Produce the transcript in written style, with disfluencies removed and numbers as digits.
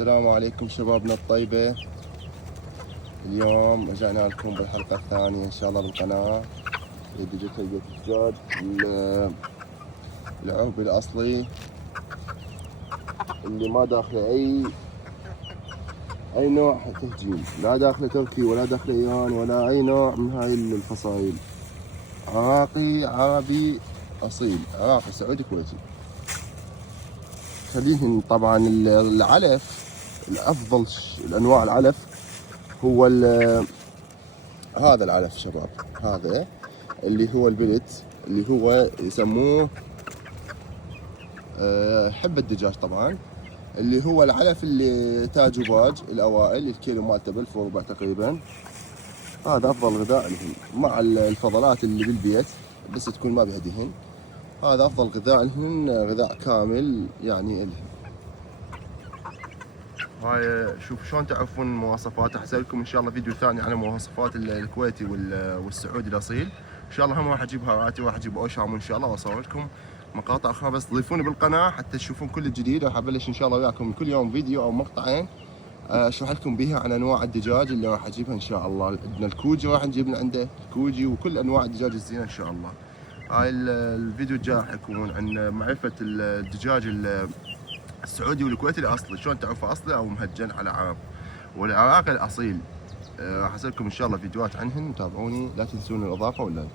السلام عليكم شبابنا الطيبة. اليوم رجعنا لكم بالحلقة الثانية إن شاء الله بالقناة. ديجيتال بيت الزاد العربي الأصلي اللي ما داخله أي نوع تهجين، لا داخله تركي ولا داخله إيراني ولا أي نوع من هاي الفصائل. عراقي عربي أصيل، عراقي سعودي كويتي. خليهن طبعا العلف الأفضل، الأنواع العلف هو هذا العلف شباب، هذا اللي هو البلت، اللي هو يسموه حب الدجاج طبعا، اللي هو العلف اللي تاج وباج الأوائل، الكيلو مالته ب1000 وربع تقريبا. هذا أفضل غذاء لهم مع الفضلات اللي بالبيت، بس تكون ما بها دهن. هذا أفضل غذاء لهم، غذاء كامل يعني لهم. هاي شوف شلون تعرفون المواصفات. احسن لكم ان شاء الله فيديو ثاني عن مواصفات الكويتي والسعودي الاصيل ان شاء الله. هم راح اجيب هاراتي وراح اجيب اوشام ان شاء الله، واصور لكم مقاطع اخرى. بس ضيفوني بالقناه حتى تشوفون كل الجديد. راح ابلش ان شاء الله وياكم كل يوم فيديو او مقطعين اشرح لكم بها عن انواع الدجاج اللي راح اجيبها ان شاء الله. عندنا الكوجي راح نجيب من عنده الكوجي وكل انواع الدجاج الزينه ان شاء الله. هاي الفيديو الجاي راح يكون عن معرفه الدجاج السعودي والكويتي الاصلي، شلون تعرفه اصلي او مهجن على عرب، والعراقي الاصيل. راح اسوي لكم ان شاء الله فيديوهات عنهن. تابعوني، لا تنسون الاضافه واللايك.